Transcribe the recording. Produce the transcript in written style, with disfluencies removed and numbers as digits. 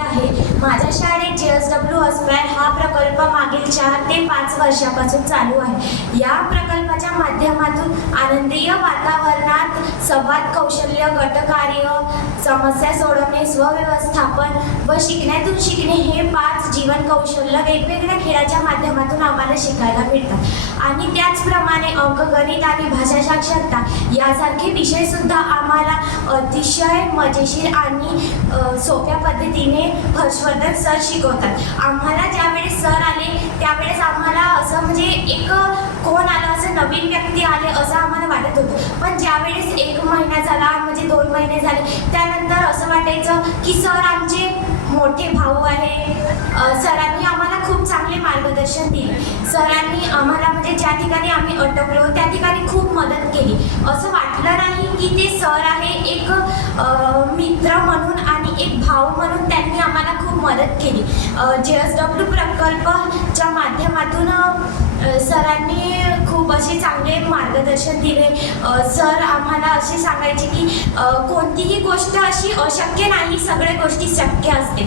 आहे. माझ्या शाळेत JSW अस्पायर हा प्रकल्प मागील 4 ते 5 वर्षापासून चालू आहे. या प्रकल्पाच्या माध्यमातून आनंदीय वातावरणात संवाद कौशल्य, गटकार्य, समस्या सोडवणे, स्वव्यवस्थापन व शिकण्यातून शिकणे हे 5 जीवन कौशल्य वेगवेगळ्या खेळाच्या माध्यमातून आम्हाला शिकायला मिळतात. आणि त्याचप्रमाणे अंकगणित आणि भाषा साक्षरता यासारखे विषय सुद्धा आम्हाला अतिशय मजेशीर आणि सोप्या पद्धतीने हर्षवर्धन सर शिकवतात. आम्हाला ज्यावेळेस सर आले त्यावेळेस आम्हाला असं म्हणजे एक कोण आलं असं नवीन व्यक्ती आले असं आम्हाला वाटत होतं. पण ज्यावेळेस 1 महिना झाला म्हणजे 2 महिने झाले त्यानंतर असं वाटायचं की सर आमचे मोठे भाऊ आहे. सरांनी आम्हाला खूप चांगले मार्गदर्शन दिले. सरांनी आम्हाला म्हणजे ज्या ठिकाणी आम्ही अटकलो त्या ठिकाणी खूप मदत केली. असं वाटलं नाही की ते सर आहे, एक मित्र म्हणून आणि एक भाऊ म्हणून त्यांनी आम्हाला खूप मदत केली. JSW प्रकल्पच्या माध्यमातून सरांनी खूप असे चांगले मार्गदर्शन दिले. सर आम्हाला असे सांगायचे की कोणतीही गोष्ट अशी अशक्य नाही, सगळ्या गोष्टी शक्य असते.